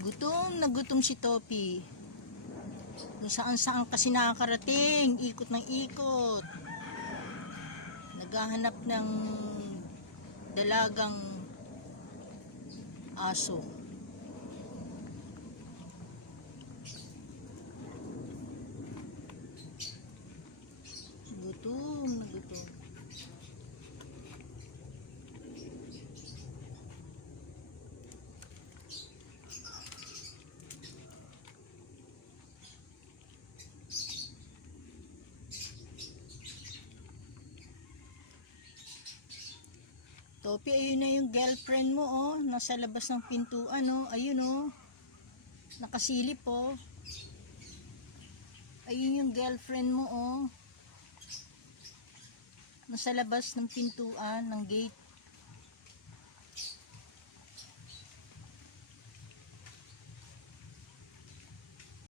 Gutom na gutom si Topi. Kung saan saan kasi nakakarating, ikot ng ikot. Naghahanap ng dalagang aso. Gutom na gutom. Topi, ayun na yung girlfriend mo, oh. Nasa labas ng pintuan, oh. Ayun, oh. Nakasilip, oh. Ayun yung girlfriend mo, oh. Nasa labas ng pintuan, ng gate.